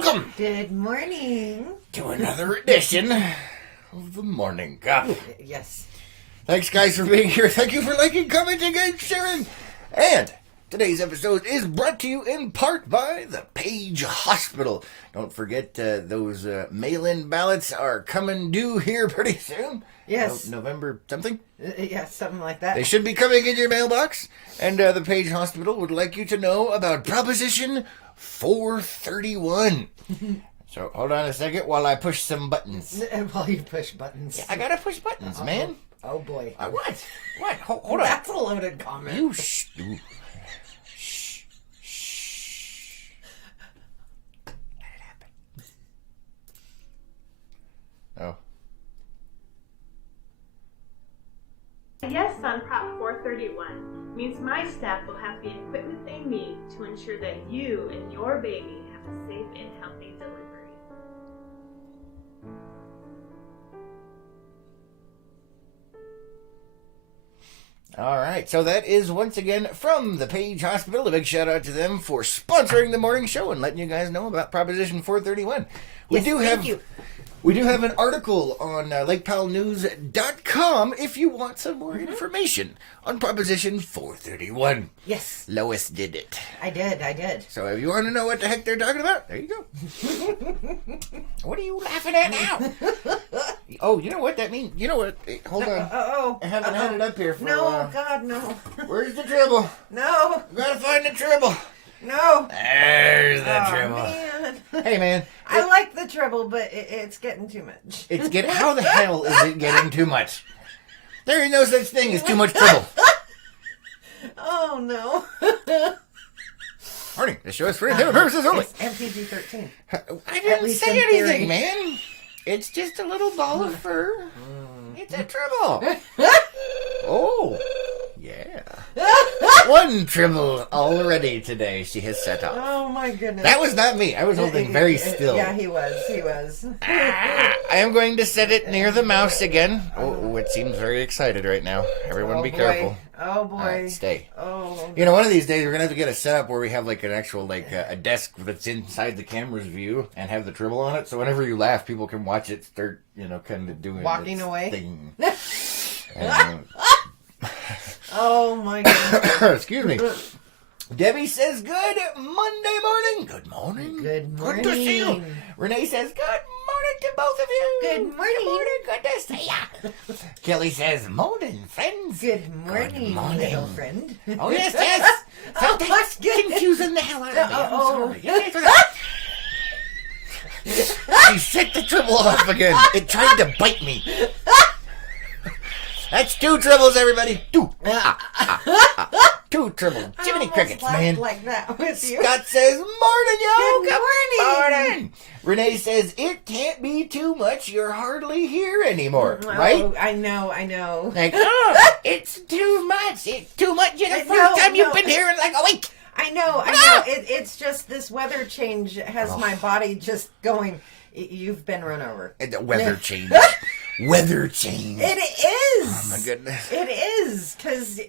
welcome. Good morning. To another edition of the Morning Cup. Yes. Thanks, guys, for being here. Thank you for liking, commenting, and sharing. And today's episode is brought to you in part by the Page Hospital. Don't forget, those mail-in ballots are coming due here pretty soon. Yes. November something? Yeah, something like that. They should be coming in your mailbox. And the Page Hospital would like you to know about Proposition 431. So hold on a second while I push some buttons. While you push buttons. Yeah, I gotta push buttons, man. Oh boy. What? What? Hold on. That's a loaded comment. You shh. Shh. Shh. Let it happen. Oh. Yes on Prop 431 means my staff will have the equipment they need to ensure that you and your baby have a safe and healthy delivery. All right, so that is once again from the Page Hospital. A big shout out to them for sponsoring the morning show and letting you guys know about Proposition 431. Thank you. We do have an article on LakePowellNews.com if you want some more information on Proposition 431. Yes. Lois did it. I did. So if you want to know what the heck they're talking about, there you go. What are you laughing at now? Oh, you know what that means? You know what? Hold on. I haven't had it up here for a while. No, God, no. Where's the dribble? No. Gotta find the dribble. No. There's the dribble. Man. Hey, man. I like the treble, but it's getting too much. How the hell is it getting too much? There is no such thing as too much trouble. Oh, no. Morning. This show is for entertainment purposes only. It's MPG-13. I didn't say anything, man. It's just a little ball of fur. It's a tribble. Oh, yeah. One tribble already today she has set off. Oh, my goodness. That was not me. I was holding very still. Yeah, he was. I am going to set it near the mouse again. Oh, it seems very excited right now. Everyone be careful. Oh, boy. All right, stay. Oh. You know, one of these days we're going to have to get a setup where we have like an actual, like a desk that's inside the camera's view and have the tribble on it. So whenever you laugh, people can watch it start, kind of doing walking its away. Thing. And, oh, my God. excuse me. Debbie says, good Monday morning. Good morning. Good morning. Good to see you. Renee says, good morning to both of you. Good morning. Good morning. Good to see ya. Kelly says, morning, friends. Good morning, little friend. Oh, yes. That's confusing the hell out of me. I'm sorry. She set the tribble off again. It tried to bite me. That's two tribbles, everybody. Two. Two tribbles. Jiminy Crickets, man. Like that with you. Scott says, morning, yo. Good morning. Renee says, it can't be too much. You're hardly here anymore. Right? Oh, I know. Like, it's too much. It's too much. You're the first time you've been here in like a week. I know. It's just this weather change has my body just going, you've been run over. The weather change. Weather change. It is. Oh, my goodness. It is. Because,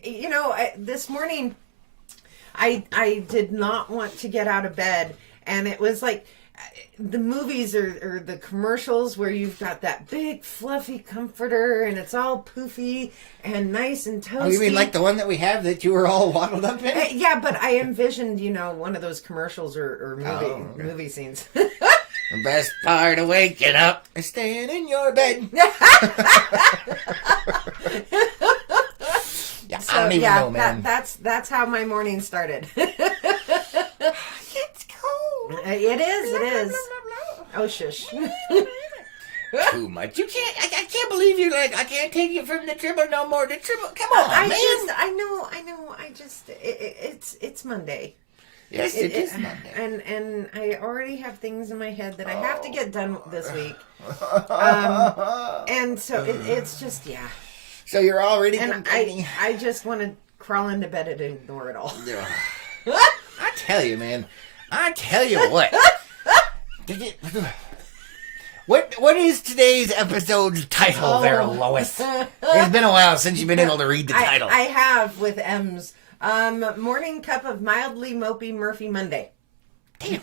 this morning, I did not want to get out of bed. And it was like the movies or the commercials where you've got that big fluffy comforter and it's all poofy and nice and toasty. Oh, you mean like the one that we have that you were all waddled up in? Yeah, but I envisioned, one of those commercials or movie scenes. The best part of waking up is staying in your bed. Yeah, I don't even know, man. That's how my morning started. It's cold. It is. Oh, shush. Too much. You can't. I can't believe you. Like, I can't take you from the tribble no more. The tribble. Come on, man. I know. It's Monday. Yes, it is Monday. And I already have things in my head that I have to get done this week. And so it's just, yeah. So you're already and complaining. I just want to crawl into bed and ignore it all. I tell you, man. I tell you what. What is today's episode's title there, Lois? It's been a while since you've been able to read the title. I have with M's. Morning cup of mildly mopey Murphy Monday. Damn.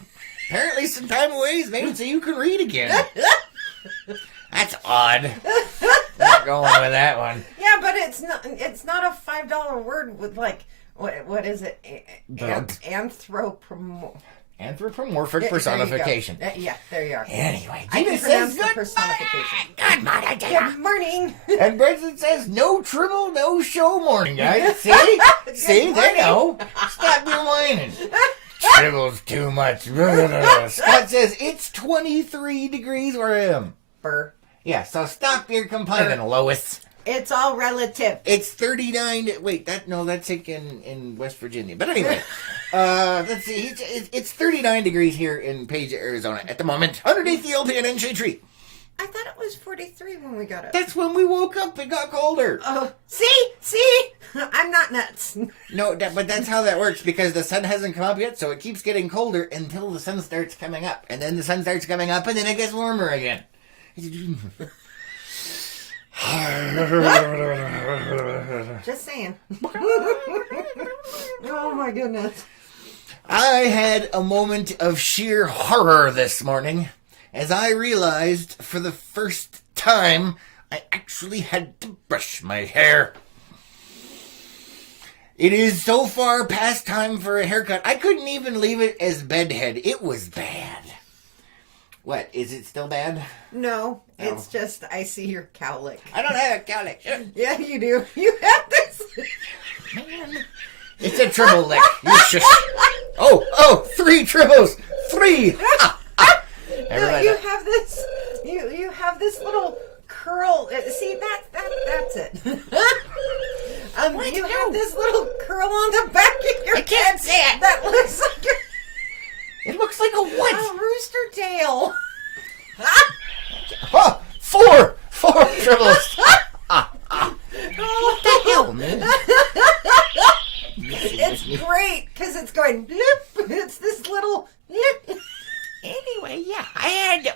Apparently some time away is made so you can read again. That's odd. Not going with that one. Yeah, but it's not a $5 word with like what is it? Anthropomorphic personification. Yeah, there you are. Anyway, I Gina can pronounce says the personification. Good morning, Gina. Good morning. And Brendan says, no tribble, no show morning, guys. See? See? They know. Stop your whining. Tribble's too much. Scott says, it's 23 degrees where I am. Burr. Yeah, so stop your complaining, Lois. It's all relative. It's 39. Wait, that's in West Virginia. But anyway, let's see. It's 39 degrees here in Page, Arizona at the moment, underneath the LPNN shade tree. I thought it was 43 when we got up. That's when we woke up. It got colder. Oh, see, I'm not nuts. No, but that's how that works because the sun hasn't come up yet, so it keeps getting colder until the sun starts coming up, and then the sun starts coming up, and then it gets warmer again. Just saying. Oh my goodness. I had a moment of sheer horror this morning as I realized for the first time I actually had to brush my hair. It is so far past time for a haircut. I couldn't even leave it as bedhead. It was bad. What, is it still bad? No, it's just I see your cowlick. I don't have a cowlick. Yeah, you do. You have this. Man, it's a tribble lick. You shush. Oh, 3 tribbles. 3. No, you have this. You have this little curl. See that's it. You have this little curl on the back of your I can't see it. That looks like It looks like a what? a rooster tail. Oh, 4 tribbles. What the hell, man? It's great because it's going blip. It's this little blip. Anyway, yeah, I had.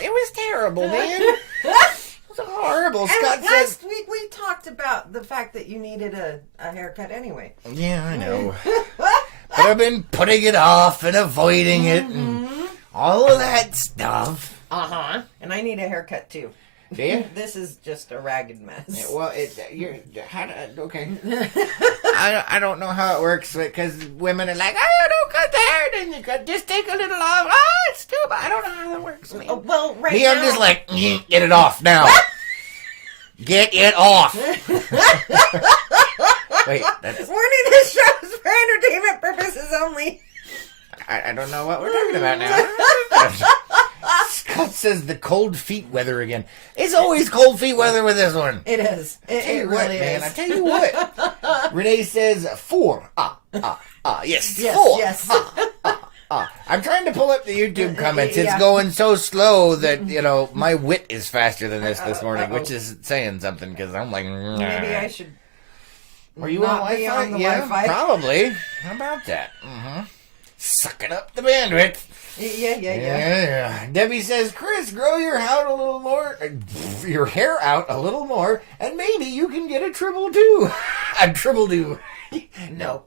It was terrible, man. It was horrible. Scott And says. last week we talked about the fact that you needed a haircut anyway. Yeah, I know. But I've been putting it off and avoiding it and all of that stuff. And I need a haircut too. Do you? This is just a ragged mess. Yeah, well, okay. I don't know how it works because women are like, oh, don't cut the hair, then you cut, just take a little off. Oh, it's too bad. I don't know how that works. Man. Well, right Me, now, I'm just like, get it off now. Get it off. Wait, that's... Warning, this show is for entertainment purposes only. I don't know what we're talking about now. Scott says the cold feet weather again. It's always cold feet weather with this one. It is. It really is. I tell you what. Renee says 4. Yes. Yes, 4. yes. I'm trying to pull up the YouTube comments. It's Yeah. going so slow that, my wit is faster than this morning, which is saying something because I'm like, Maybe I should. Were you not on be Wi-Fi? on the Yeah, Wi-Fi. probably. How about that? Sucking up the bandwidth. Yeah. Debbie says, Chris, grow your hair out a little more, and maybe you can get a tribble do. A tribble do. No.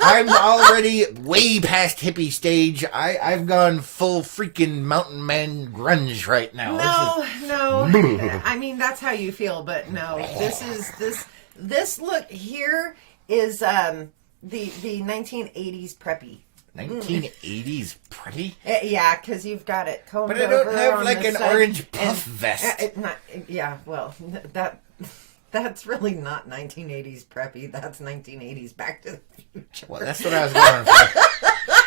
I'm already way past hippie stage. I've gone full freaking mountain man grunge right now. No. I mean, that's how you feel, but no. This look here is the 1980s preppy. 1980s pretty? Yeah, because you've got it combed But I over don't have on like the an side, orange puff vest. Well, that's really not 1980s preppy. That's 1980s Back to the Future. Well, that's what I was going for.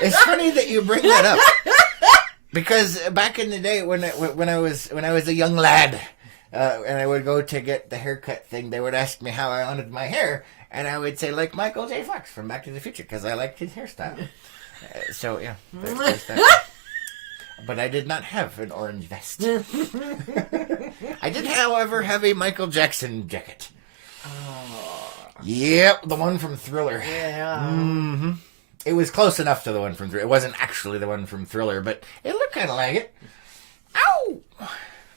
It's funny that you bring that up because back in the day when I was a young lad, and I would go to get the haircut thing, they would ask me how I wanted my hair, and I would say like Michael J. Fox from Back to the Future because I liked his hairstyle. So yeah, there's that. But I did not have an orange vest. I did, however, have a Michael Jackson jacket. Oh. Yep, the one from Thriller. Yeah. It was close enough to the one from Thriller. It wasn't actually the one from Thriller, but it looked kind of like it. Ow!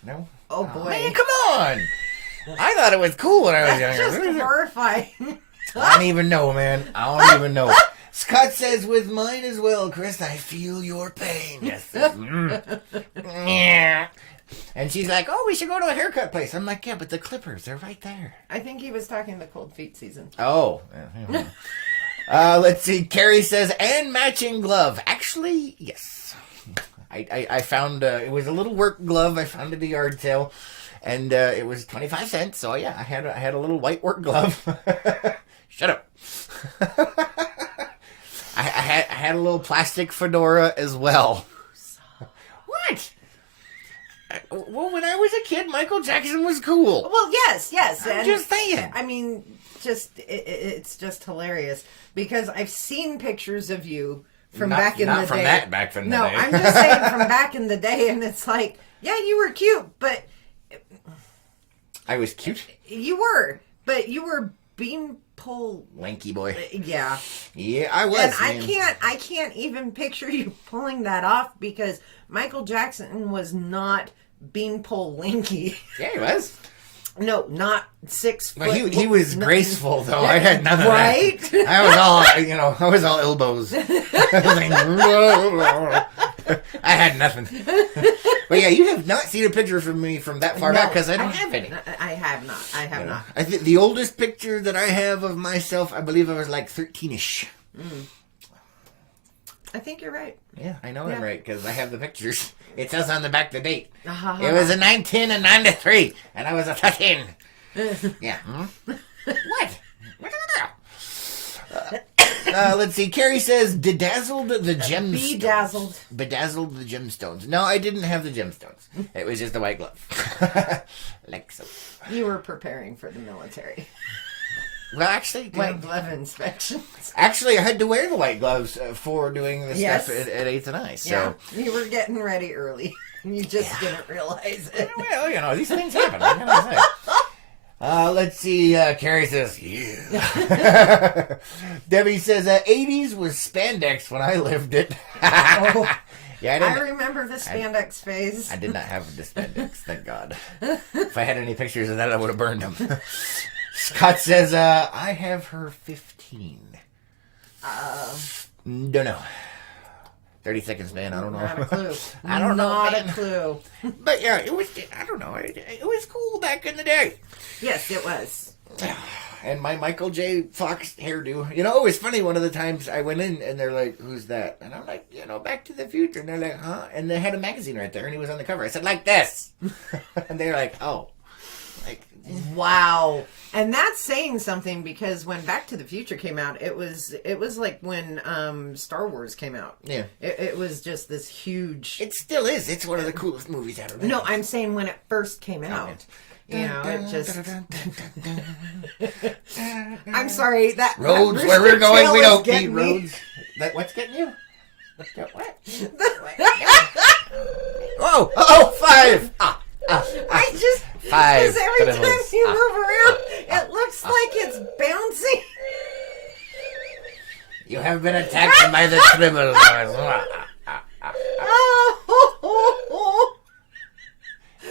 No? Oh, boy. Man, come on! I thought it was cool when I was That's younger. just horrifying. I don't even know, man. I don't even know. Scott says, with mine as well, Chris, I feel your pain. Yes. Yeah. And she's like, oh, we should go to a haircut place. I'm like, yeah, but the clippers, they're right there. I think he was talking the cold feet season. Oh. Let's see. Carrie says, and matching glove. Actually, yes. I found, it was a little work glove. I found it at a yard sale. And it was 25 cents. So, yeah, I had a little white work glove. Shut up. I had a little plastic fedora as well. What? Well, when I was a kid, Michael Jackson was cool. Well, yes. I'm just saying. I mean, it's just hilarious because I've seen pictures of you from back in the day. Not from that back in the day. No, I'm just saying from back in the day, and it's like, yeah, you were cute, but... I was cute? You were, but you were beanpole... Lanky boy. Yeah. Yeah, I was. And I can't even picture you pulling that off because Michael Jackson was not beanpole lanky. Yeah, he was. No, not 6 foot. But he was graceful, though. I had none of right? that. I was all elbows. I had nothing. But yeah, you have not seen a picture from me from that far back because I don't have any. I have not. I have not. I think the oldest picture that I have of myself, I believe I was like 13-ish. I think you're right. Yeah, I know I'm right because I have the pictures. It says on the back the date. Uh-huh. It was a 19 and 93, and I was a 13. Yeah. What? Let's see. Carrie says, bedazzled the gemstones. Bedazzled the gemstones. No, I didn't have the gemstones. It was just a white glove. Like so. You were preparing for the military. Well, actually... White glove inspections. Actually, I had to wear the white gloves for doing the stuff at 8th and I. So. Yeah, you were getting ready early. You just didn't realize it. Well, these things happen. I gotta say. Let's see. Carrie says, yeah. Debbie says, 80s was spandex when I lived it. Oh, yeah, I remember the spandex phase. I did not have the spandex, thank God. If I had any pictures of that, I would have burned them. Scott says, I have her 15. Don't know. 30 seconds, man. I don't know. Not a clue. I don't know. Not man. a clue. But yeah, it was, I don't know. It was cool back in the day. Yes, it was. And my Michael J. Fox hairdo. You know, it was funny. One of the times I went in and they're like, who's that? And I'm like, Back to the Future. And they're like, huh? And they had a magazine right there and he was on the cover. I said, like this. And they're like, oh. Like, wow. And that's saying something because when Back to the Future came out, it was like when Star Wars came out. Yeah. It was just this huge... It still is. It's one of the coolest movies ever made. No, I'm saying when it first came out. It just... I'm sorry, that... Roads, where we're going, we don't need roads. What's getting you? What? Whoa! Oh, 5! I just... 5. Because every time you move around, it looks like it's bouncing. You have been attacked by the tribbles. Oh!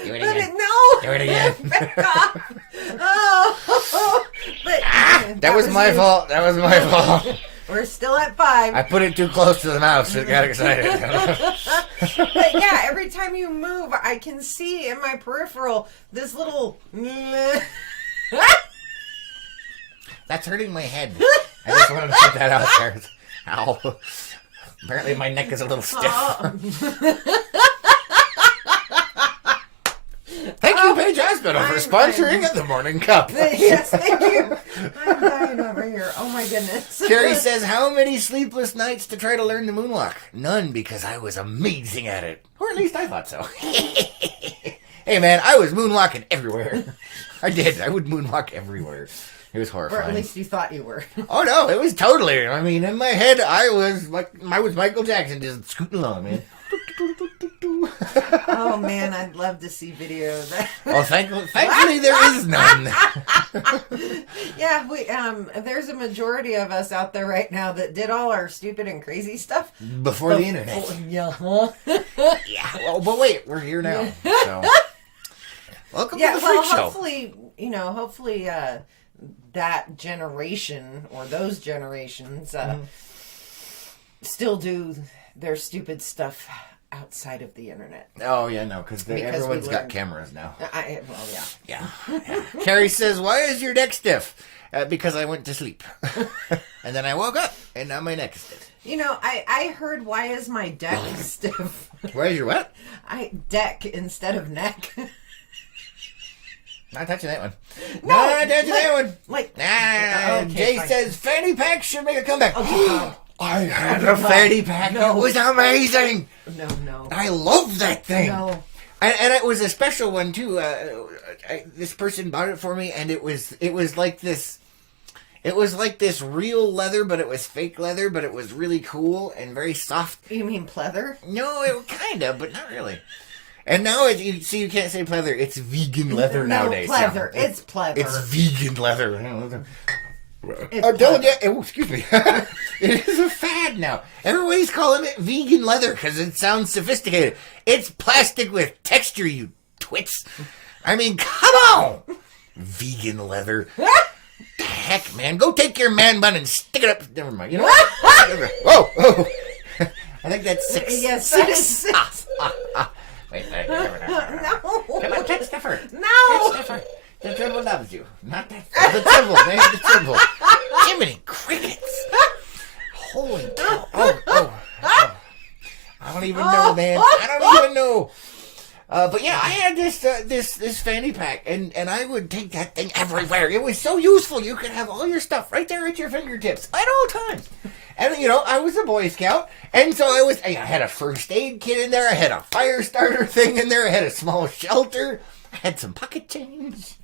Do it But again. no! Do it again. Back off. Oh! But, That was my fault. That was my fault. We're still at 5. I put it too close to the mouse. It got excited. But yeah, every time you move, I can see in my peripheral this little... That's hurting my head. I just wanted to put that out there. Ow. Apparently my neck is a little stiff. Thank you, Page Hospital, for sponsoring the Morning Cup. Yes, thank you. I'm dying over here. Oh my goodness. Carrie says, how many sleepless nights to try to learn the moonwalk? None, because I was amazing at it. Or at least I thought so. Hey man, I was moonwalking everywhere. I did. I would moonwalk everywhere. It was horrifying. Or at least you thought you were. Oh no, it was totally. I mean, in my head, I was Michael Jackson just scooting along, man. Oh man, I'd love to see video of that. Well, thankfully there is none. Yeah, there's a majority of us out there right now that did all our stupid and crazy stuff Before the internet. Yeah. Yeah. Well, but wait, we're here now. So. Welcome to the freak show. Hopefully, that generation or those generations still do their stupid stuff outside of the internet. Oh, yeah, no, because we everyone's got learned. cameras now. Well, yeah. Yeah. Carrie says, why is your neck stiff? Because I went to sleep. And then I woke up, and now my neck is stiff. You know, I heard, why is my deck stiff? Why is your what? Deck instead of neck. Not touching that one. No, Not touching that one. Like, Okay, Jay fine. says fanny pack should make a comeback. Oh, I had a fanny pack. No. It was amazing. no. I love that thing. No. And it was a special one too. This person bought it for me, and it was like this. It was like this real leather, but it was fake leather, but it was really cool and very soft. You mean pleather? No, it kind of, but not really. And now you can't say pleather. It's vegan leather nowadays. Pleather. It's pleather. It's vegan leather. It's I'm telling you. pleather. Oh, excuse me. It is a fad now. Everybody's calling it vegan leather because it sounds sophisticated. It's plastic with texture, you twits. I mean, come on. Vegan leather. The heck, man. Go take your man bun and stick it up. Never mind. You know what? Whoa. I think that's 6. Yes, that is 6. Wait. No. Come on, touch Stiffer. No. Touch Stiffer. The Tribble loves you. Not that. The Tribble, man. The Tribble. Jiminy Crickets. Holy cow. Oh. I don't even know, man. I don't even know. But yeah, I had this fanny pack, and I would take that thing everywhere. It was so useful. You could have all your stuff right there at your fingertips at all times. And, you know, I was a Boy Scout, and so I had a first aid kit in there. I had a fire starter thing in there. I had a small shelter. I had some pocket change.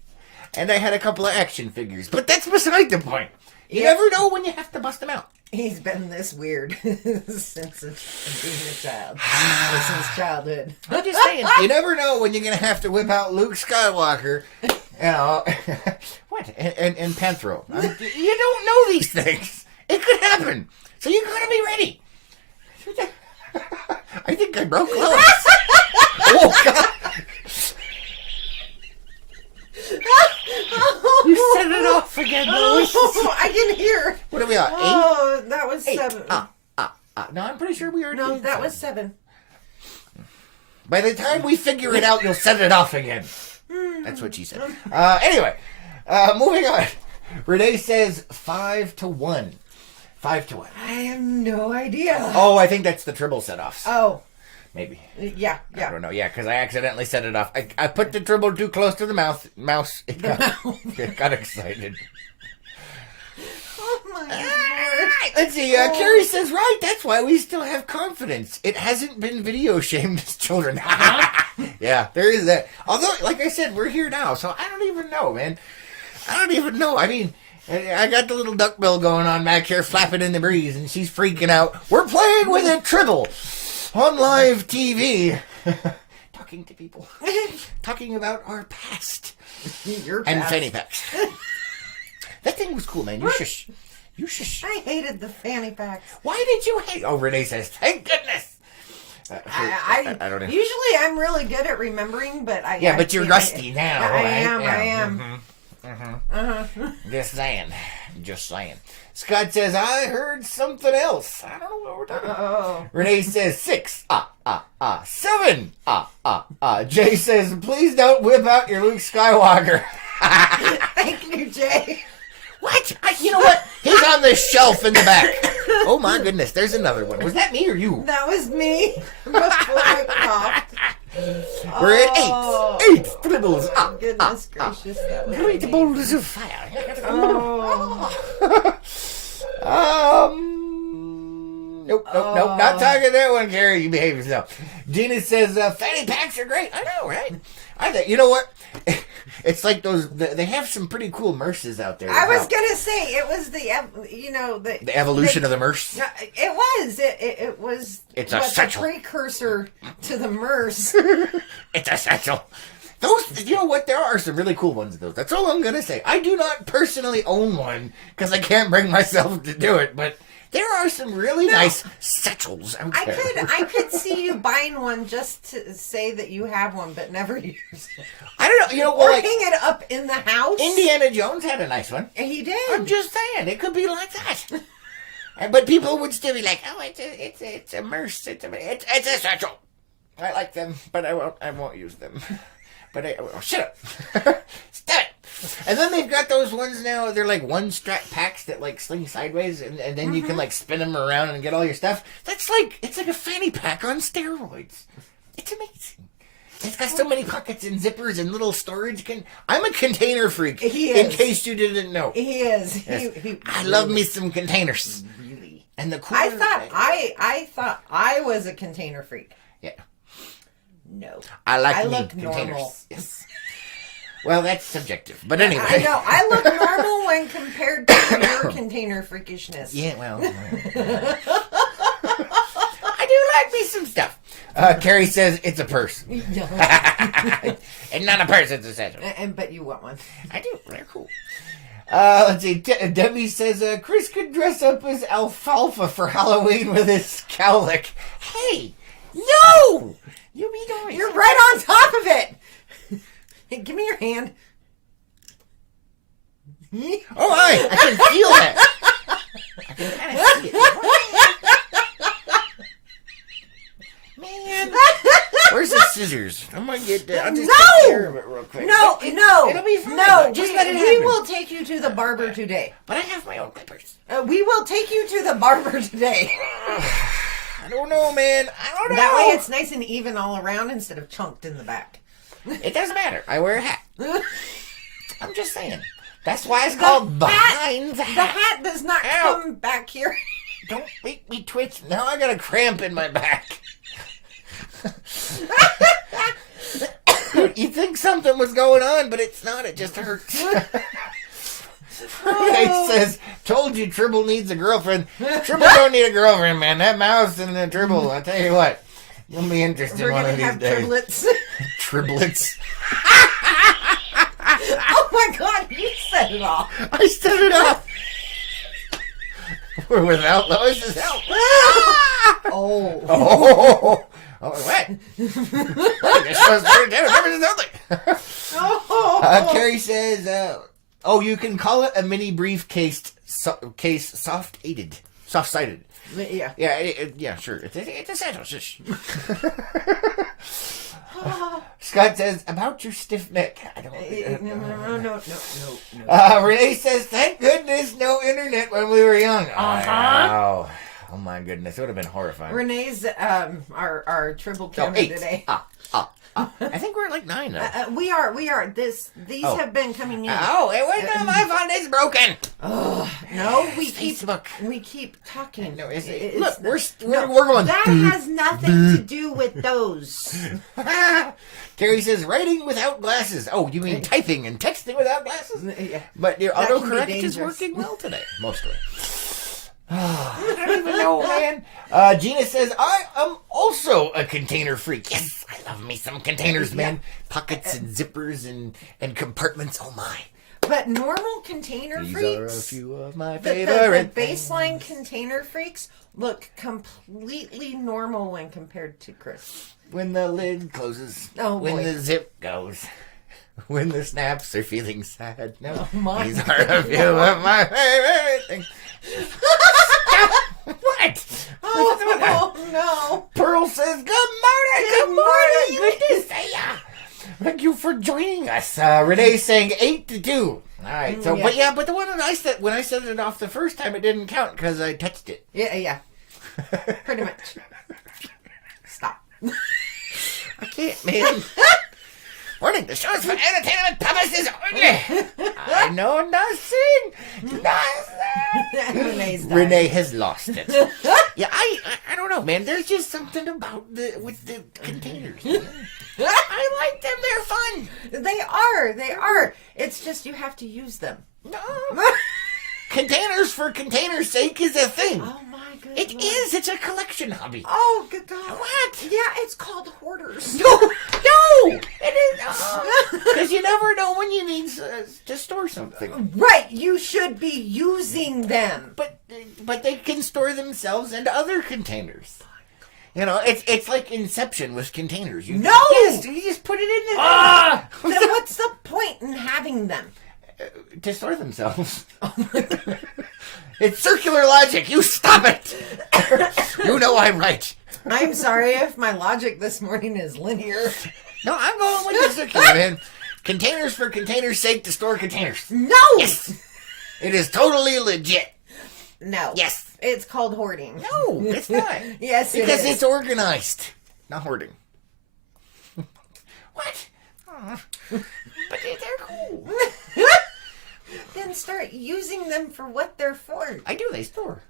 And I had a couple of action figures. But that's beside the point. You never know when you have to bust them out. He's been this weird since being a child. Since childhood. I'm just saying, you never know when you're going to have to whip out Luke Skywalker, you know, what, and Panthro. You don't know these things. It could happen. So you got to be ready. I think I broke Lois. Oh, God. You set it off again, Lois. I can hear. What are we on? 8? Oh, that was 8. 7. No, I'm pretty sure we already No, did that 7. was 7. By the time we figure it out, you'll set it off again. That's what she said. Anyway, moving on. Renee says 5-1. 5-1. I have no idea. Oh, I think that's the Tribble set-offs. Oh. Maybe. Yeah. I don't know. Yeah, because I accidentally set it off. I put the Tribble too close to the mouse. It got excited. Oh my God. Let's see. Carrie says, right, that's why we still have confidence. It hasn't been video shamed as children. Yeah, there is that. Although, like I said, we're here now, so I don't even know, man. I don't even know. I mean, I got the little duckbill going on back here, flapping in the breeze, and she's freaking out. We're playing with a Tribble on live TV. Talking to people. Talking about our past. Your And past. fanny packs. That thing was cool, man. You shush. You shush. I hated the fanny packs. Why did you hate? Oh, Renee says, thank goodness. I don't know. Usually I'm really good at remembering, but I... Yeah, I but you're can't- rusty now, I right? am, Yeah. I am. Just saying. Just saying. Scott says, I heard something else. I don't know what we're talking about. Oh. Renee says 6. 7. Jay says, please don't whip out your Luke Skywalker. Thank you, Jay. What? You know what? He's on the shelf in the back. Oh my goodness, there's another one. Was that me or you? That was me before I coughed. We're at Oh. 8. 8 Tribbles. Goodness gracious. That was Great me. boulders of fire. Oh. Nope, not talking that one, Gary. You behave yourself. Gina says, fanny packs are great. I know, right? I think, you know what? It's like those, they have some pretty cool merces out there. I was going to say, it was the evolution of the merce. No, it was. It was It's a the satchel. precursor to the MERS. It's a satchel. Those, you know what? There are some really cool ones of those. That's all I'm going to say. I do not personally own one because I can't bring myself to do it, but there are some really nice satchels out there. I could see you buying one just to say that you have one, but never use it. I don't know. You know, Or well, like, hang it up in the house. Indiana Jones had a nice one. And he did. I'm just saying, it could be like that. But people would still be like, "Oh, it's a merce. It's essential." I like them, but I won't use them. But shut up, stop it. And then they've got those ones now. They're like one strap packs that like sling sideways, and then you can like spin them around and get all your stuff. It's like a fanny pack on steroids. It's amazing. It's got so many pockets and zippers and little storage. I'm a container freak. He is. In case you didn't know. He is. Yes. He I love me some containers. really. And the cooler, I thought I was a container freak. Yeah. No. I look containers. normal. Yes. Well, that's subjective. But anyway. I know. I look normal when compared to your container freakishness. Yeah, well. I do like me some stuff. Carrie says it's a purse. And not a purse, it's a satchel. But you want one. I do. They're cool. Let's see. Debbie says Chris could dress up as Alfalfa for Halloween with his cowlick. Hey, no! You be doing. You're right on top of it. Hey, give me your hand. Oh my! I can feel that. I can kind of see it. Man, where's the scissors? I'm gonna get. I'll just take care of it real quick. No, it'll be fine. No, Just let it we happen. will take you to the barber today. But I have my own clippers. We will take you to the barber today. I don't know, man. I don't know. That way it's nice and even all around instead of chunked in the back. It doesn't matter. I wear a hat. I'm just saying. That's why it's called behind the The hat. hat does not come back here. Don't make me twitch. Now I got a cramp in my back. You think something was going on, but it's not. It just hurts. Renee says, "Told you Tribble needs a girlfriend." Tribble don't need a girlfriend, man. That mouse and the Tribble, I'll tell you what. You'll be interested We're one going of to these have days. triplets. Triplets. Oh my God, you said it all. I set it up. We're without Lois's help. Oh. Oh, what? I guess I was very damn something. Carrie says, you can call it a mini briefcase case soft-sided. Yeah. Yeah, sure. It's a sandwich. Shush. Scott says, about your stiff neck. I don't No. Renee says, thank goodness no internet when we were young. Wow. Oh my goodness. It would have been horrifying. Renee's our triple camera today. I think we're at like 9 now. We are. These have been coming in. Oh, it wasn't my fault. It's broken. No, Facebook. We keep talking. No, It's look, not- we're going. That has nothing to do with those. Carrie says, writing without glasses. Oh, you mean typing and texting without glasses? Yeah. But your That can be autocorrect is dangerous. working well today, mostly. I don't even know, man. Gina says, I am also a container freak. Yes, I love me some containers, man. Pockets and zippers and compartments. Oh, my. But normal container These freaks, are a few of my the favorite baseline container freaks look completely normal when compared to Chris. When the lid closes. Oh, when boy. the zip goes. When the snaps are feeling sad. No, Oh, my these are a few of my favorite things. Stop. What? Oh, no. Pearl says, good morning. Good morning. Good to see ya. Thank you for joining us. Renee's saying 8 to 2. All right. So, but the one that I said, when I set it off the first time, it didn't count because I touched it. Yeah. Pretty much. Stop. I can't, man. Warning, the show is for entertainment purposes only. I know nothing. Renee's dying. Renee has lost it. Yeah, I don't know, man. There's just something about with the containers. I like them. They're fun. They are. It's just you have to use them. No. Containers for containers' sake is a thing. Oh my goodness. It is. It's a collection hobby. Oh good God. What? Yeah, it's called hoarders. No, it is. Because you never know when you need to store something. Right, you should be using them. But they can store themselves in other containers. You know, it's like Inception with containers. You just put it in there. Then what's the point in having them? To store themselves. Oh my God. It's circular logic. You stop it. You know I'm right. I'm sorry if my logic this morning is linear. No, I'm going with the circular, man. Containers for containers' sake to store containers. No! Yes. It is totally legit. No. Yes. It's called hoarding. No, it's not. Yes, it is. Because it's organized. Not hoarding. What? Oh. But they're cool. Then start using them for what they're for. I do, they store.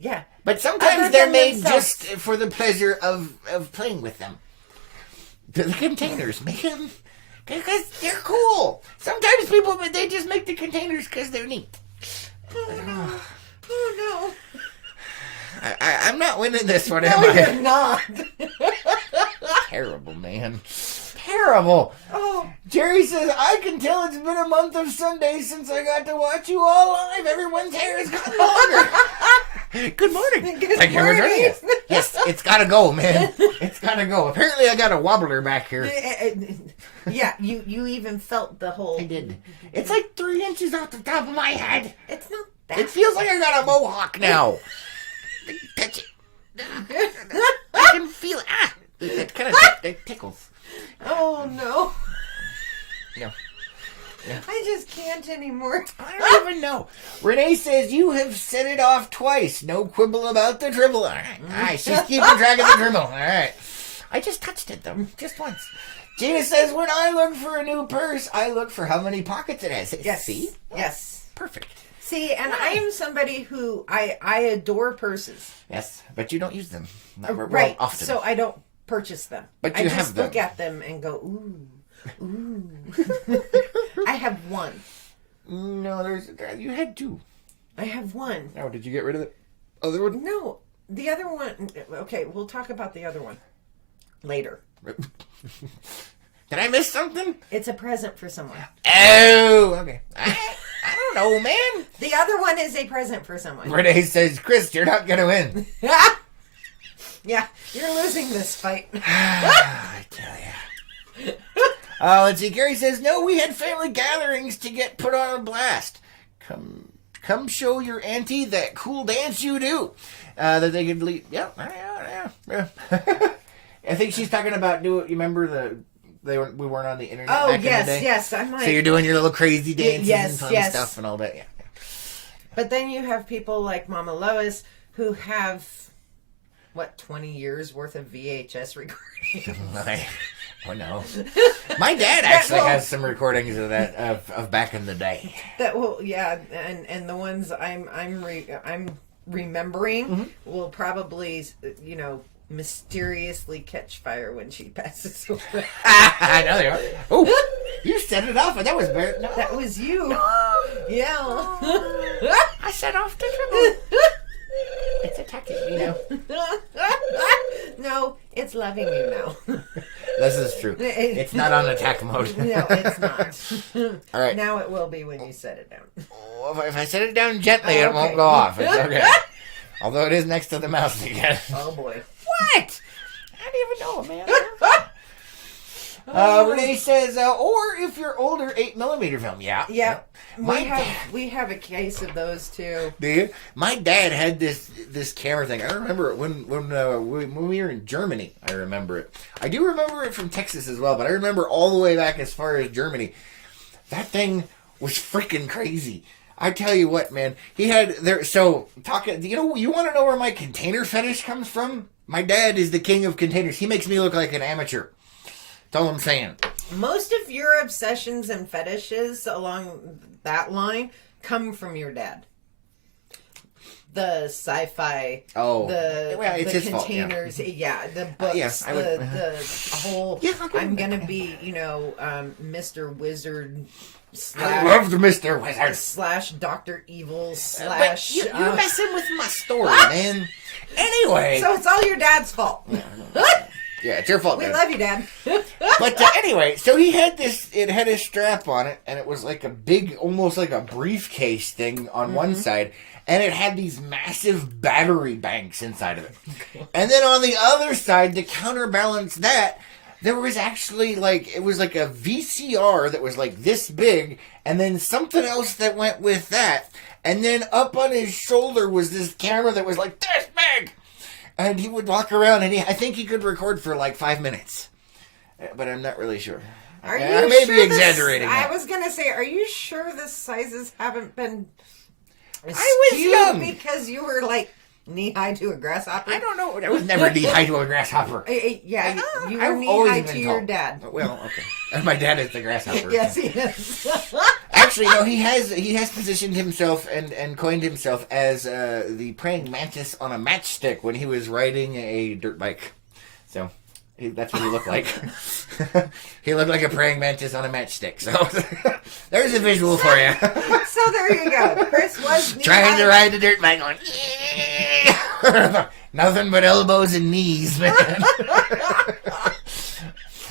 Yeah. But sometimes Other they're than made themselves. just for the pleasure of playing with them. The containers, man. Because they're cool. Sometimes people, they just make the containers because they're neat. Oh, no. Oh, no. I'm not winning this one, No, am I? you're not. Terrible, man. Terrible. Oh. Jerry says, I can tell it's been a month of Sundays since I got to watch you all live. Everyone's hair has gotten longer. Good morning. Good Thank you for morning. joining us. Yes, it's got to go, man. It's got to go. Apparently, I got a wobbler back here. Yeah, you even felt the whole... I did. It's like 3 inches off the top of my head. It's not that... It feels like I got a mohawk now. Touch it. I can feel it. Ah, it kind of tickles. Oh, no. No. Yeah. I just can't anymore. I don't even know. Renee says, you have set it off twice. No quibble about the dribble. All right. She's keeping track of the dribble. All right. I just touched it, though. Just once. Gina says, when I look for a new purse, I look for how many pockets it has. Yes. See? Yes. Perfect. See, and I am somebody who, I adore purses. Yes, but you don't use them. Not Right. often. So I don't purchase them. But you I have just them. look at them and go, ooh. Ooh. I have one. No, you had 2. I have one. Oh, did you get rid of the other one? No, the other one. Okay, we'll talk about the other one later. Did I miss something? It's a present for someone. Oh, okay. I don't know, man. The other one is a present for someone. Renee says, Chris, you're not going to win. Yeah, you're losing this fight. I tell you. Let's see. Gary says, no, we had family gatherings to get put on a blast. Come show your auntie that cool dance you do. That they could lead. Yeah. I think she's talking about you remember we weren't on the internet back in the day? Yes. I'm like, so you're doing your little crazy dances yes, and fun stuff and all that. Yeah. But then you have people like Mama Lois who have 20 years worth of VHS recordings. Oh no! My dad actually has some recordings of that of back in the day. And the ones I'm remembering will probably mysteriously catch fire when she passes away. I know they are. Oh, you set it off, and that was very. No. That was you. No. Yeah. I set off the dribble. It's attacking me now. No, it's loving you now. This is true. It's not on attack mode. No, it's not. All right. Now it will be when you set it down. Well, if I set it down gently, it won't go off. It's okay. Although it is next to the mouse again. Oh boy. What? I didn't even know, man. Renee says, or if you're older, 8mm film. Yeah. Yeah. Yep. We have a case of those too. Do you? My dad had this camera thing. I remember it when we were in Germany. I remember it. I do remember it from Texas as well, but I remember all the way back as far as Germany. That thing was freaking crazy. I tell you what, man. He had there. So talking. You want to know where my container fetish comes from? My dad is the king of containers. He makes me look like an amateur. That's all I'm saying. Most of your obsessions and fetishes along that line come from your dad. The sci-fi, it's the his fault, containers, the books, the whole. Yeah, I'm gonna be, Mr. Wizard. I loved Mr. Wizard. / Dr. Evil / But you're messing with my story, man. Anyway. So it's all your dad's fault. Yeah, it's your fault, We Dad. love you, Dad. But anyway, so he had it had a strap on it, and it was like a big, almost like a briefcase thing on one side, and it had these massive battery banks inside of it. And then on the other side, to counterbalance that, There was actually it was like a VCR that was like this big, and then something else that went with that. And then up on his shoulder was this camera that was like this big. And he would walk around, and I think he could record for like 5 minutes. But I'm not really sure. Are you I may sure be exaggerating. I was going to say, are you sure the sizes haven't been I was young. Because you were like knee-high to a grasshopper? I don't know. I was never knee-high to a grasshopper. Yeah, you were I've knee-high always to been your tall. dad. Well, okay. And my dad is the grasshopper. Yes, he is. Actually, no, he has positioned himself and coined himself as the praying mantis on a matchstick when he was riding a dirt bike. So that's what he looked like. He looked like a praying mantis on a matchstick. So there's a visual for you. So there you go. Chris was Trying to ride the dirt bike going, nothing but elbows and knees, man.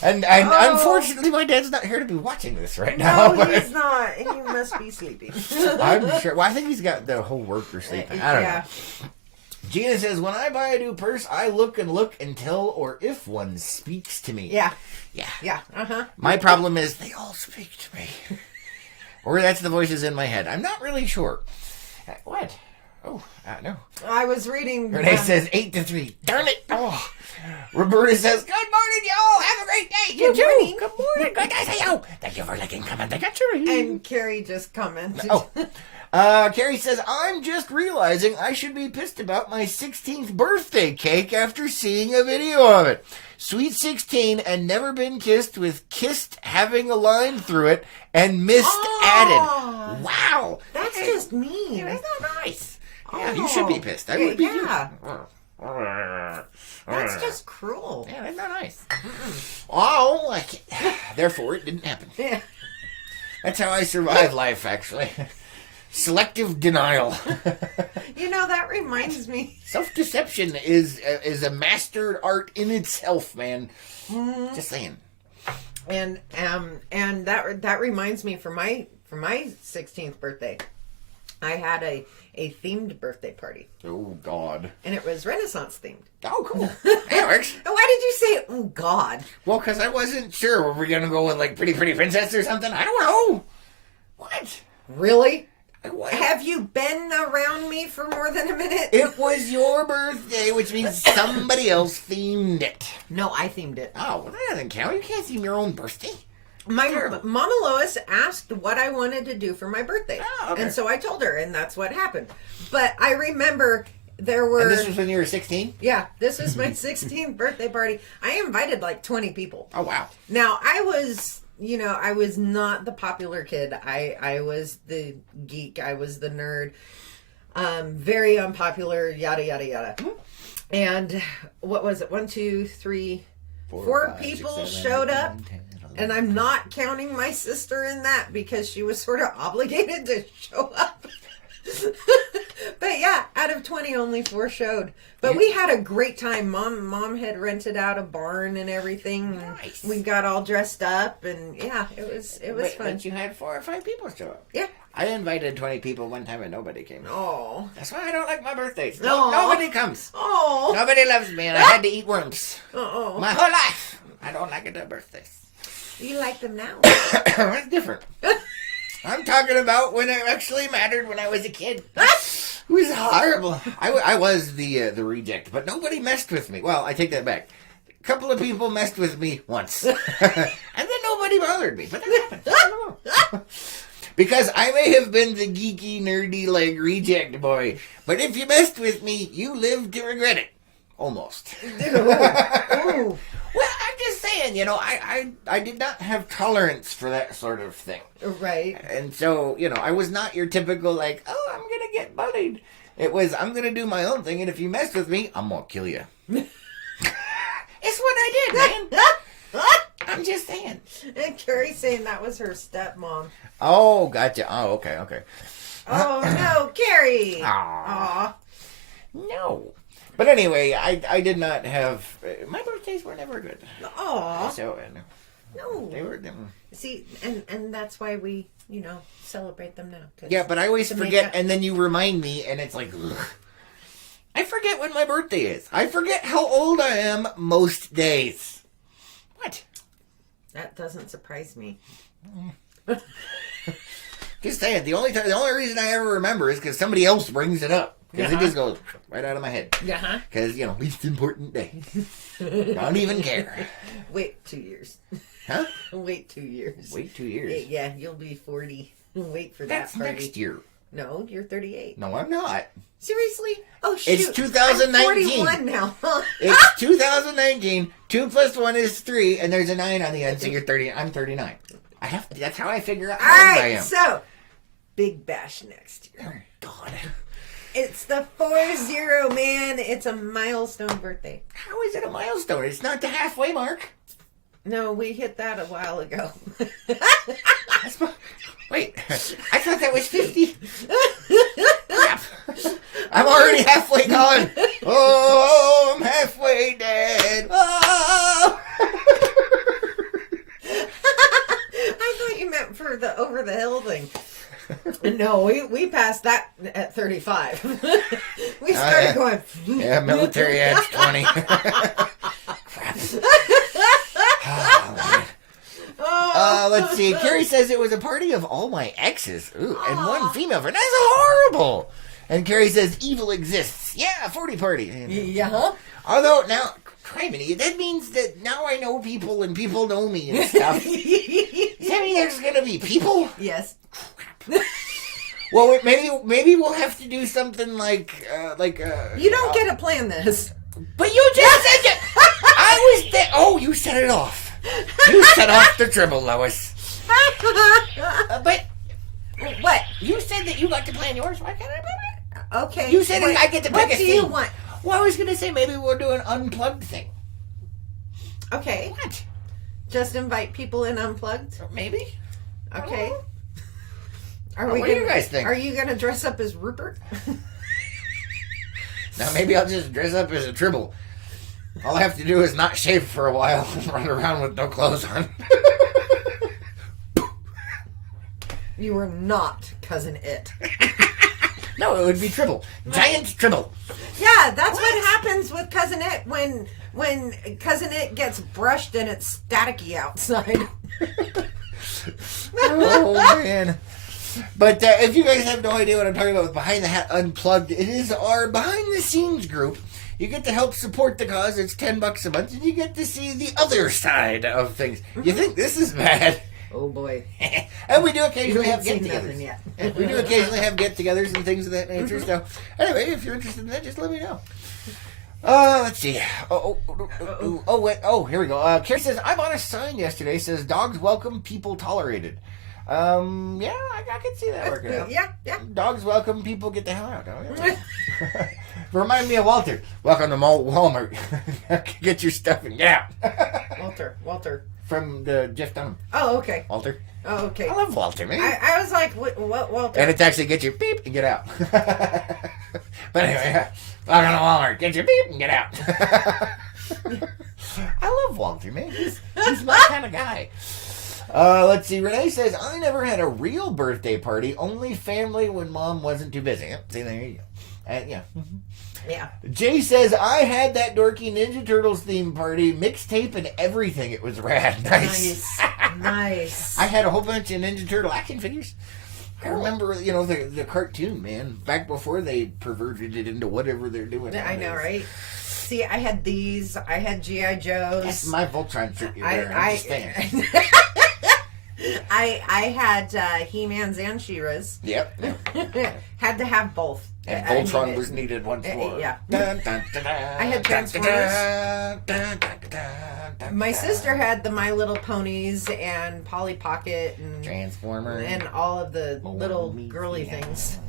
And unfortunately, my dad's not here to be watching this right now. No, he's not. He must be sleeping. I'm sure. Well, I think he's got the whole worker sleeping. I don't know. Gina says, when I buy a new purse, I look until or if one speaks to me. Yeah. Yeah. Yeah. Uh-huh. My problem is they all speak to me. Or that's the voices in my head. I'm not really sure. What? Oh, no. I was reading... Renee says 8-3. Darn it. Oh. Roberta says, good morning, y'all. Have a great day. You too. Morning. Good morning. Good day to you. Thank you for liking, commenting, and sharing. And Carrie just commented. Carrie says, I'm just realizing I should be pissed about my 16th birthday cake after seeing a video of it. Sweet 16 and never been kissed with kissed having a line through it and missed added. Wow. That's just mean. Yeah, that's not nice. Yeah, you should be pissed. I would be too. That's just cruel. Yeah, that's not nice. Oh, I don't like it. Therefore, it didn't happen. Yeah. That's how I survive life, actually. Selective denial. You know, that reminds me. Self-deception is a mastered art in itself, man. Just saying. And that reminds me for my 16th birthday, I had a themed birthday party. Oh, God. And it was Renaissance themed. Oh, cool. That works. Why did you say, oh, God? Well, because I wasn't sure. Were we going to go with, like, Pretty Pretty Princess or something? I don't know. What? Really? What? Have you been around me for more than a minute? It was your birthday, which means somebody else themed it. No, I themed it. Oh, well, that doesn't count. You can't theme your own birthday. My Mama Lois asked what I wanted to do for my birthday. Oh, okay. And so I told her, and that's what happened. But I remember there were... And this was when you were 16? Yeah, this was my 16th birthday party. I invited like 20 people. Oh, wow. Now, I was not the popular kid. I was the geek. I was the nerd. Very unpopular, yada, yada, yada. And what was it? 1, 2, 3, 4 people showed up. 10, 11, and I'm not counting my sister in that because she was sort of obligated to show up. But yeah, out of 20, only 4 showed. But we had a great time. Mom had rented out a barn and everything. Nice. We got all dressed up, and yeah, it was fun. But you had 4 or 5 people show up. Yeah. I invited 20 people one time and nobody came. Oh. That's why I don't like my birthdays. Aw. Nobody comes. Oh. Nobody loves me, and I had to eat worms. Oh. My whole life. I don't like it at birthdays. You like them now? That's different. I'm talking about when it actually mattered when I was a kid. It was horrible. I was the reject, but nobody messed with me. Well, I take that back. A couple of people messed with me once. And then nobody bothered me. But that happened. I don't know. Because I may have been the geeky, nerdy, like, reject boy. But if you messed with me, you lived to regret it. Almost. Ooh. Well, I'm just saying, I did not have tolerance for that sort of thing. Right. And so, I was not your typical, like, oh, I'm going to get bullied. It was, I'm going to do my own thing, and if you mess with me, I'm going to kill you. It's what I did, man. I'm just saying. And Carrie's saying that was her stepmom. Oh, gotcha. Oh, okay. Oh, no, Carrie. Aw. No. But anyway, I did not have... my birthdays were never good. Aw. So, no. They were... See, and that's why we, celebrate them now. Yeah, but I always forget, and then you remind me, and it's like... Ugh. I forget when my birthday is. I forget how old I am most days. What? That doesn't surprise me. Just saying, the only reason I ever remember is because somebody else brings it up. Because it just goes right out of my head. Because, least important day. Don't even care. Wait 2 years. Huh? Wait 2 years. Wait 2 years. Yeah, you'll be 40. Wait for That's that party. next year. No, you're 38. No, I'm not. Seriously? Oh, shoot. It's 2019. I'm 41 now. It's 2019. 2 plus 1 is 3, and there's a 9 on the end, so you're 30. I'm 39. That's how I figure out All how old I right, am. so Big Bash next Oh, year. God. It's the 40, man. It's a milestone birthday. How is it a milestone? It's not the halfway mark. No, we hit that a while ago. Wait, I thought that was 50. Crap. I'm already halfway gone. Oh, I'm halfway dead. Oh. I thought you meant for the over the hill thing. No, we passed that at 35. We started going. Yeah, military adds 20. Crap. Let's see. Carrie says it was a party of all my exes. Ooh, and one female friend. That's horrible. And Carrie says evil exists. Yeah, 40 party. Yeah. Although now, criminy, that means that now I know people and people know me and stuff. Does that mean there's going to be people? Yes. Well, maybe we'll have to do something like You don't get to plan this. But you just said it. I was there. Oh, you set it off. You set off the dribble, Lois. But What? you said that you got to plan yours. Why can't I plan it? Okay. You said I get to pick a What do theme. you want? Well, I was going to say maybe we'll do an unplugged thing. Okay. What? Just invite people in unplugged. Maybe. Okay. What do you guys think? Are you gonna dress up as Rupert? Now maybe I'll just dress up as a tribble. All I have to do is not shave for a while and run around with no clothes on. You are not Cousin It. No, it would be tribble. Giant tribble. Yeah, that's what happens with Cousin It when Cousin It gets brushed and it's staticky outside. Oh, man. But if you guys have no idea what I'm talking about with Behind the Hat Unplugged, it is our behind-the-scenes group. You get to help support the cause. It's $10 a month, and you get to see the other side of things. You think this is bad? Oh, boy. And we do occasionally have seen get-togethers. nothing yet. We do occasionally have get-togethers and things of that nature. So, anyway, if you're interested in that, just let me know. Let's see. Here we go. Carrie says, I bought a sign yesterday. Says, dogs welcome, people tolerated. Yeah, I can see that working out. Yeah. Dogs welcome, people get the hell out. Remind me of Walter. Welcome to Walmart. Get your stuff and get out. Walter. From the Jeff Dunham. Oh, okay. Walter. Oh, okay. I love Walter, man. I was like, what Walter? And it's actually get your beep and get out. But anyway, welcome to Walmart. Get your beep and get out. I love Walter, man. He's my kind of guy. Let's see. Renee says, I never had a real birthday party. Only family when mom wasn't too busy. Yep, see, there you go. Yeah. Yeah. Jay says, I had that dorky Ninja Turtles theme party, mixtape and everything. It was rad. Nice. I had a whole bunch of Ninja Turtle action figures. I remember, the cartoon, man, back before they perverted it into whatever they're doing. I know, right? See, I had these. I had G.I. Joes. That's my Voltron shirt you're wearing. I'm just saying. I had He-Mans and She-Ra's. Yep. Had to have both. And Voltron was needed once more. Yeah. I had Transformers. My sister had the My Little Ponies and Polly Pocket and Transformers and all of the little girly things.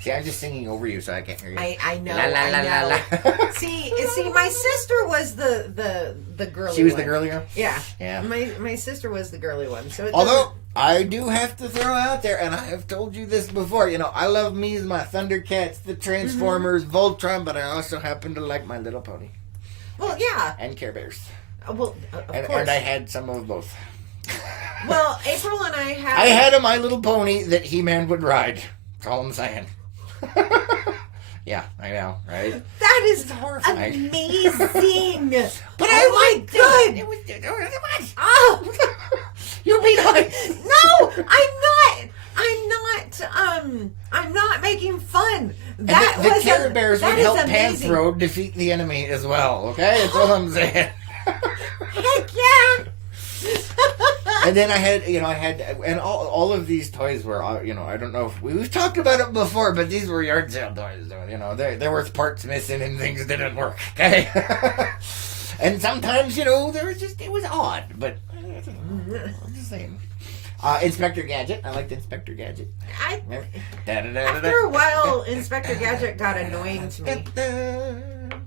See, I'm just singing over you, so I can't hear you. I know. La, la, la, I know. la, la. See, my sister was the girly. She was one. the girly girl? Yeah. Yeah. My sister was the girly one. So although I do have to throw out there, and I have told you this before, I love me as my Thundercats, the Transformers, Voltron, but I also happen to like My Little Pony. Well, yeah. And Care Bears. Well, of course. And I had some of both. Well, April and I had... I had a My Little Pony that He-Man would ride. That's all I'm saying. Yeah, I know, right? That is horrifying. amazing. But oh my god! It was what? Oh You're being nice. no, I'm not making fun. That And the was Care Bears would that is help amazing. Panthro defeat the enemy as well. Okay, that's all I'm saying. Heck yeah! And then I had, and all of these toys were, I don't know if we've talked about it before, but these were yard sale toys. There were parts missing and things didn't work. Okay, and sometimes, it was odd, but I'm just saying. Inspector Gadget. I liked Inspector Gadget. After a while, Inspector Gadget got annoying to me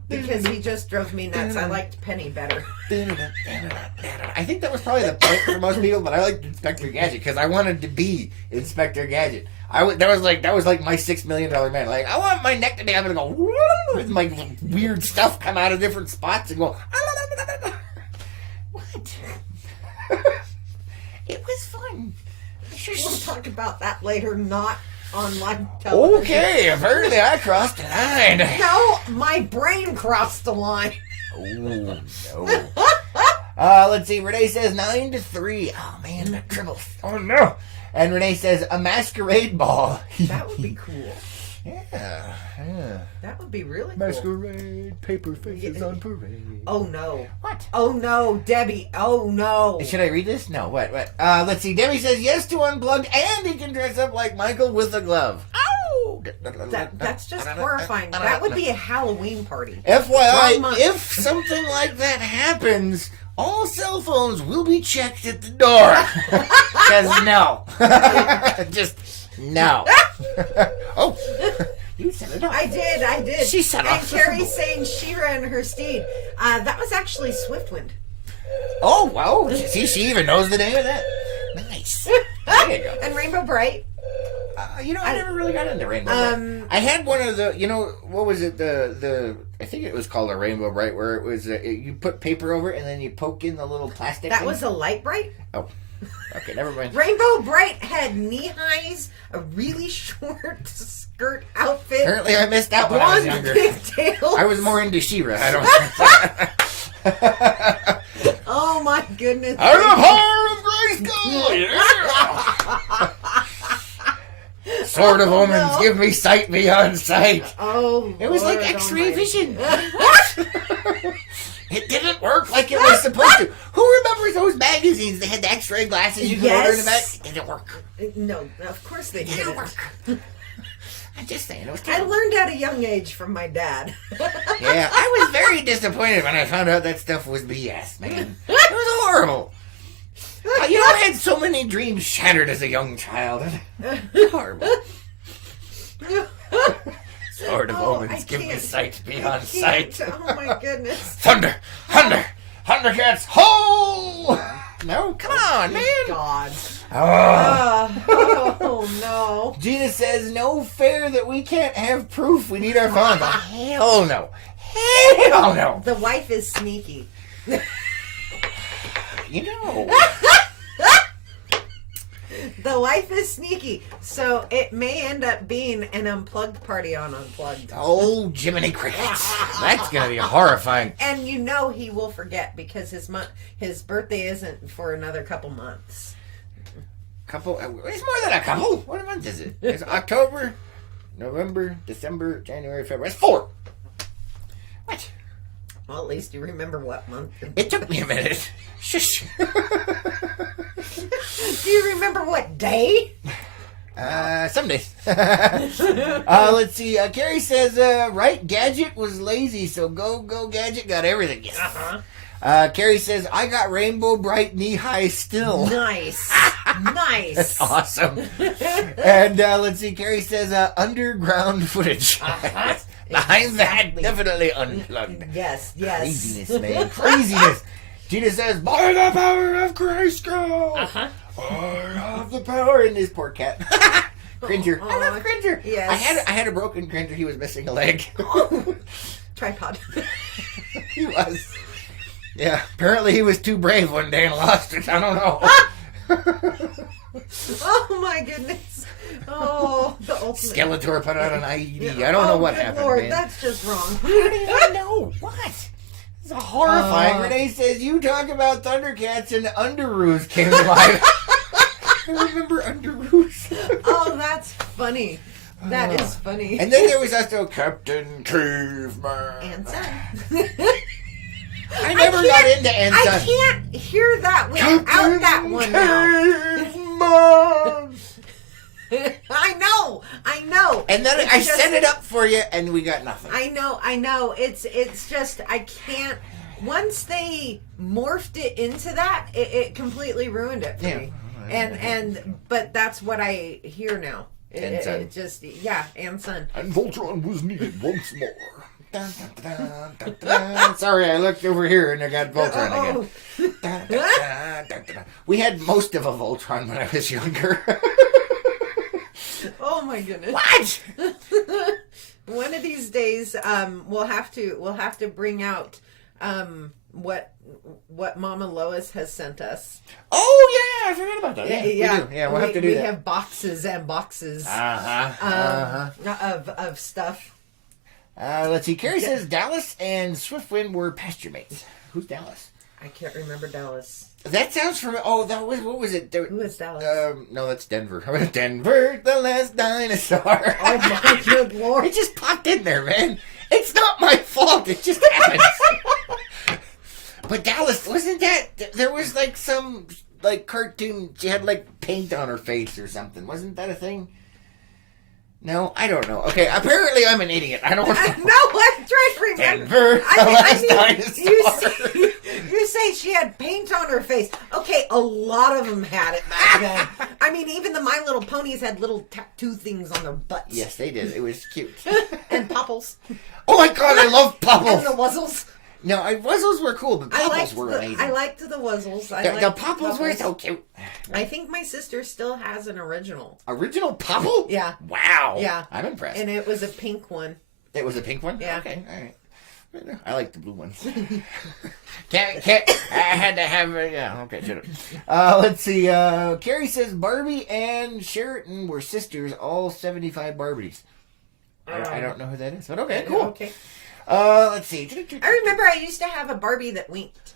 because he just drove me nuts. I liked Penny better. I think that was probably the point for most people, but I liked Inspector Gadget because I wanted to be Inspector Gadget. That was like my $6 million man. Like, I want my neck to be able to go with my weird stuff come out of different spots and go. What? It was fun. We'll talk about that later, not on live television. Okay, apparently I crossed the line. No, my brain crossed the line. Oh, no. Let's see. Renee says 9-3. Oh, man, that triples. Oh, no. And Renee says a masquerade ball. That would be cool. Yeah. That would be really cool. Masquerade, paper faces on parade. Oh, no. What? Oh, no, Debbie. Oh, no. Should I read this? No, what? Let's see. Debbie says yes to Unplugged, and he can dress up like Michael with a glove. Ow! That's just horrifying. That would be a Halloween party. FYI, if something like that happens, all cell phones will be checked at the door. Because no. Just no. Oh. You set it up. I did. She set off. And Carrie's saying She-Ra and her steed. That was actually Swiftwind. Oh, wow. See, she even knows the name of that. Nice. There you go. And Rainbow Bright. I never really got into Rainbow Bright. I had one of the, what was it? I think it was called a Rainbow Bright, where it was, you put paper over it and then you poke in the little plastic That thing. was a Light Bright? Oh. Okay, never mind. Rainbow Bright had knee highs, a really short skirt outfit. Apparently I missed out when I was younger. Pigtails. I was more into She-Ra. I don't Oh my goodness. I'm the power of Grayskull! Yeah! Sword of Omens, give me sight beyond sight. Oh, it was Lord like X-ray almighty. vision. It didn't work like it was supposed to. Who remembers those magazines? They had the X-ray glasses you could order in the back. It didn't work. No, of course they didn't. It didn't work. I'm just saying. It was I learned at a young age from my dad. Yeah, I was very disappointed when I found out that stuff was BS, man. It was horrible. I had so many dreams shattered as a young child. Horrible. Sword of Omens, give me sight beyond sight. Oh my goodness. Thunder! Thundercats! Ho! No, come on, man. God. Oh. Oh no. Gina says, no fair that we can't have proof. We need our phones. Hell no. Hell no. The wife is sneaky. The wife is sneaky, so it may end up being an unplugged party on Unplugged. Oh, Jiminy Crickets. That's going to be horrifying. And he will forget because his birthday isn't for another couple months. It's more than a couple. What month is it? It's October, November, December, January, February. It's 4. What? Well, at least you remember what month. It took me a minute. Shush. Do you remember what day? Some days. Let's see. Carrie says, right, Gadget was lazy, so go Gadget got everything. Yes. Carrie says, I got Rainbow Bright knee-high still. Nice. Nice. That's awesome. And let's see. Carrie says, underground footage. Behind that, definitely unplugged. Yes. Craziness, man. Craziness. Gina says, by the power of Grayskull. I have the power in this poor cat. Cringer. I love Cringer. Yes. I had a broken Cringer. He was missing a leg. Tripod. He was. Yeah. Apparently he was too brave one day and lost it. I don't know. Oh my goodness. Oh, the ultimate. Skeletor put out an IED. I don't know what good happened, Lord, man. that's just wrong. I don't even know. What? It's horrifying. Renee says, you talk about Thundercats and Underoos came to mind. I remember Underoos. Oh, that's funny. That is funny. And then there was also Captain Caveman. And Son. I never got into and Son. I can't hear that without that one now. I know. And then It's I just- set it up for you, and we got nothing. I know. It's just I can't. Once they morphed it into that, it completely ruined it for me. But that's what I hear now. And Son. It just and Son. And Voltron was needed once more. Dun, dun, dun, dun, dun. Sorry, I looked over here and I got Voltron again. Dun, dun, dun, dun, dun. We had most of a Voltron when I was younger. Oh my goodness! What? One of these days, we'll have to bring out what Mama Lois has sent us. Oh yeah, I forgot about that. Yeah, we do. Yeah, we'll have to do that. We have boxes and boxes of stuff. Let's see. Carrie says Dallas and Swiftwind were pasture mates. Who's Dallas? I can't remember Dallas. That sounds familiar. Oh, that was what was it? Who is Dallas? No, that's Denver. Denver, the last dinosaur. Oh my good Lord! It just popped in there, man. It's not my fault. It just happens. But Dallas, wasn't that? There was like some cartoon. She had like paint on her face or something. Wasn't that a thing? No, I don't know. Okay, apparently I'm an idiot. I don't know. No, I'm trying to remember. Denver, the last dinosaur. You say she had paint on her face. Okay, a lot of them had it back then. I mean, even the My Little Ponies had little tattoo things on their butts. Yes, they did. It was cute. And Popples. Oh my god, I love Popples. And the Wuzzles. No, Wuzzles were cool, but Popples were amazing. I liked the Wuzzles. The Popples were so cute. I think my sister still has an original. Original Popple? Yeah. Wow. Yeah. I'm impressed. And it was a pink one. It was a pink one? Yeah. Okay, all right. I like the blue ones. can't, I had to have a, yeah, okay, shut up. Let's see, Carrie says Barbie and Sheraton were sisters, all 75 Barbies. I don't know who that is, but okay, cool. Okay. Let's see. I remember I used to have a Barbie that winked.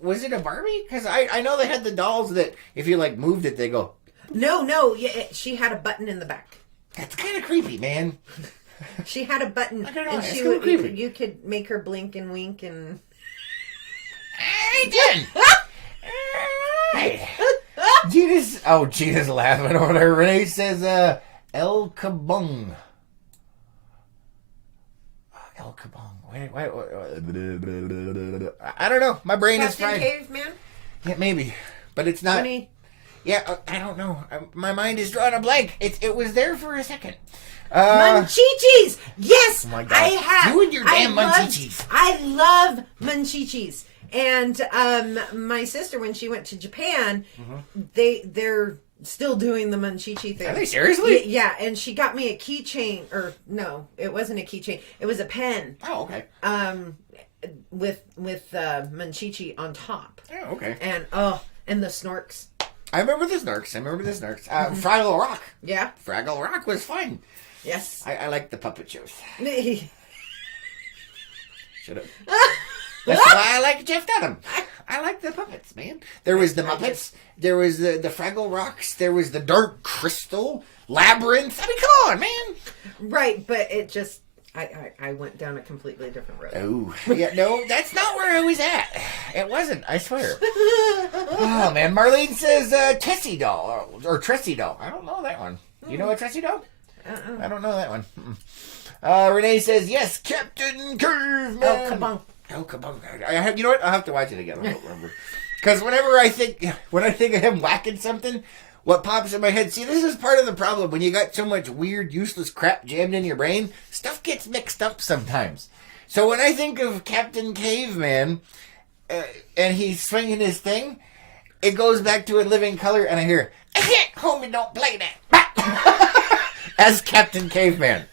Was it a Barbie? Because I know they had the dolls that if you like moved it, they go. No, yeah, she had a button in the back. That's kind of creepy, man. She had a button, I don't know, and it's she kinda would, creepy. you could make her blink and wink and. I did. Gina's laughing over there. Renee says, El Kabong. El Kabong. Wait. I don't know. My brain is Captain fried. Caveman? Yeah, maybe. But it's not. Funny. Yeah, I don't know. My mind is drawing a blank. It was there for a second. Munchichis! Yes! Oh my God. I have. You and your damn Munchichis. I love Munchichis. And my sister, when she went to Japan, they're still doing the Munchichi thing. Are they seriously? Yeah, and she got me a keychain, or no, it wasn't a keychain. It was a pen. Oh, okay. With Munchichi on top. Oh, okay. And the snorks. I remember the Snarks. Fraggle Rock. Yeah. Fraggle Rock was fun. Yes. I like the puppet shows. Yeah. Shut up. That's why I like Jeff Dunham. I like the puppets, man. There was the Muppets. There was the Fraggle Rocks. There was the Dark Crystal Labyrinth. I mean, come on, man. Right, but it just... I went down a completely different road. Oh, yeah, no, that's not where I was at. It wasn't, I swear. Oh, man. Marlene says Tessie doll, or Tressie doll. I don't know that one. You know a Tressie doll? I don't know that one. Renee says, yes, Captain Caveman. Oh, Kabong. You know what? I'll have to watch it again. I don't remember. Because when I think of him whacking something, what pops in my head, see, this is part of the problem. When you got so much weird, useless crap jammed in your brain, stuff gets mixed up sometimes. So when I think of Captain Caveman, and he's swinging his thing, it goes back to In Living Color, and I hear, homie, don't play that. As Captain Caveman.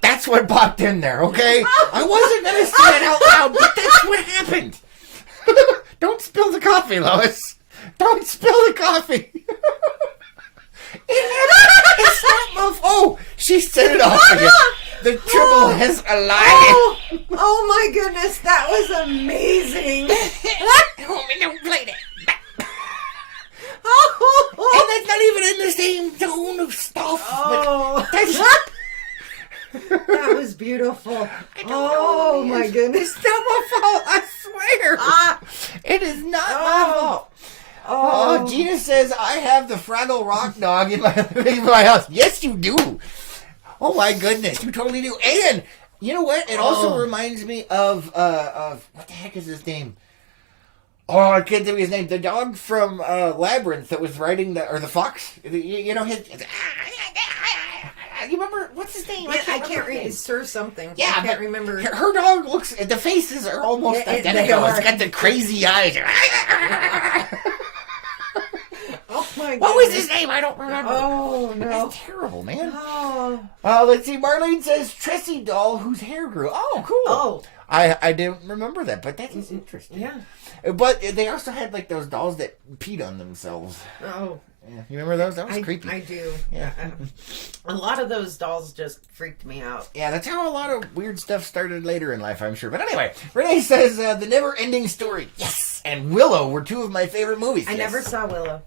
That's what popped in there, okay? I wasn't going to say it out loud, but that's what happened. Don't spill the coffee, Lois. Don't spill the coffee. It's not my fault. She set it off again. The triple has alive. Oh my goodness, that was amazing. Homie, don't play that. And that's not even in the same tone of stuff. Oh, that was beautiful. Oh my goodness. It's not my fault, I swear. It is not my fault. Oh, Gina says, I have the Fraggle Rock dog in my house. Yes, you do. Oh my goodness, you totally do. And you know what? It also reminds me of what the heck is his name? Oh, I can't think of his name. The dog from Labyrinth that was riding the fox. You know his. You remember what's his name? I can't read. Sir something. Yeah, I can't remember. Her dog looks. The faces are almost identical. It's got the crazy eyes. Oh my god. What was his name? I don't remember. Oh no. That's terrible, man. Oh. Let's see. Marlene says Tressie doll whose hair grew. Oh, cool. Oh. I didn't remember that, but that is interesting. Yeah. But they also had like those dolls that peed on themselves. Oh. Yeah. You remember those? That was creepy. I do. Yeah. A lot of those dolls just freaked me out. Yeah, that's how a lot of weird stuff started later in life, I'm sure. But anyway, Renee says The Never Ending Story. Yes. And Willow were two of my favorite movies. I never saw Willow.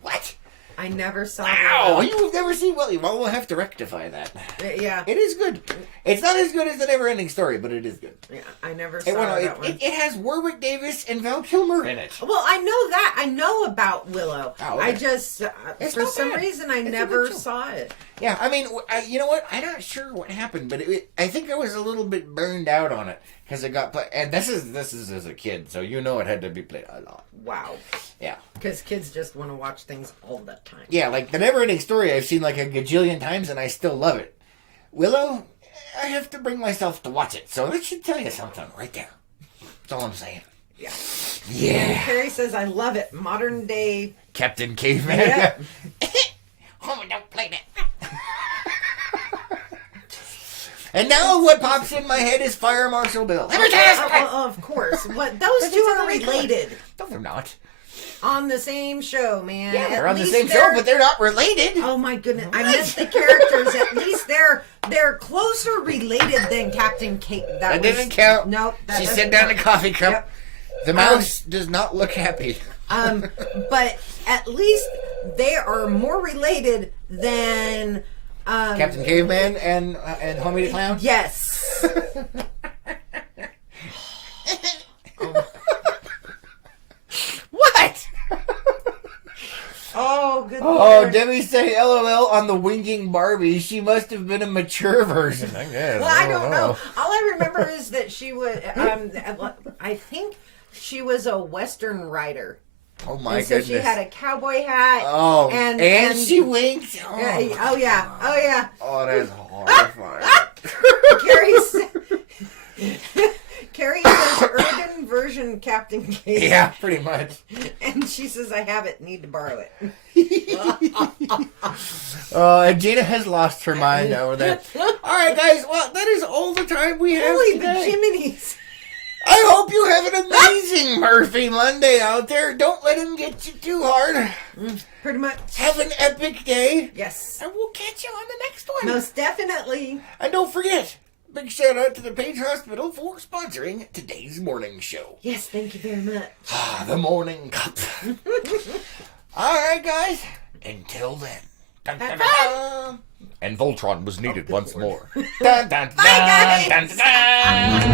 What? I never saw Wow, Willow. you've never seen Willow. Well, we'll have to rectify that. Yeah. It is good. It's not as good as The Never Ending Story, but it is good. Yeah, I never saw that one. It has Warwick Davis and Val Kilmer in it. Well, I know that. I know about Willow. Oh, okay. I just, for not some bad. reason, I It's a never good show. saw it. Yeah, I mean, you know what? I'm not sure what happened, but I think I was a little bit burned out on it because it got played. And this is as a kid, so you know it had to be played a lot. Wow. Yeah. Because kids just want to watch things all the time. Yeah, like The Never Ending Story, I've seen like a gajillion times, and I still love it. Willow, I have to bring myself to watch it, so that should tell you something right there. That's all I'm saying. Yeah. Yeah. And Carrie says, I love it. Modern day. Captain Caveman. Yep. Homie, don't play that. And now what pops in my head is Fire Marshal Bill. Let me tell you something. Of course. What those two are related. No, they're not. On the same show, man. Yeah, they're At on the least same show, but they're not related. Oh my goodness! I meant the characters. At least they're closer related than Captain Kate. That didn't count. Nope. She set down the coffee cup. Yep. The mouse does not look happy. But at least they are more related than Captain Caveman and Homie the Clown. Yes. What? Oh, good. Oh, Lord. Debbie say LOL on the winking Barbie. She must have been a mature version. I guess. Well, I don't know. All I remember is that she was. I think she was a Western writer. Oh my And so goodness. she had a cowboy hat. Oh, and she winked. Oh, oh yeah. Oh yeah. oh that's horrifying. Carrie says urban version Captain Kate. Yeah, pretty much. And she says, I have it, need to borrow it. And Gina has lost her mind over that. All right, guys. Well, that is all the time we have Holy today. Jiminy's. I hope you have an amazing Murphy Monday out there. Don't let him get you too hard. Pretty much. Have an epic day. Yes. And we'll catch you on the next one. Most definitely. And don't forget, big shout out to the Page Hospital for sponsoring today's morning show. Yes, thank you very much. The morning cup. All right, guys. Until then. Dun, dun, dun, dun. And Voltron was needed once more. Dun, dun, dun, Bye, guys. dun, dun, dun.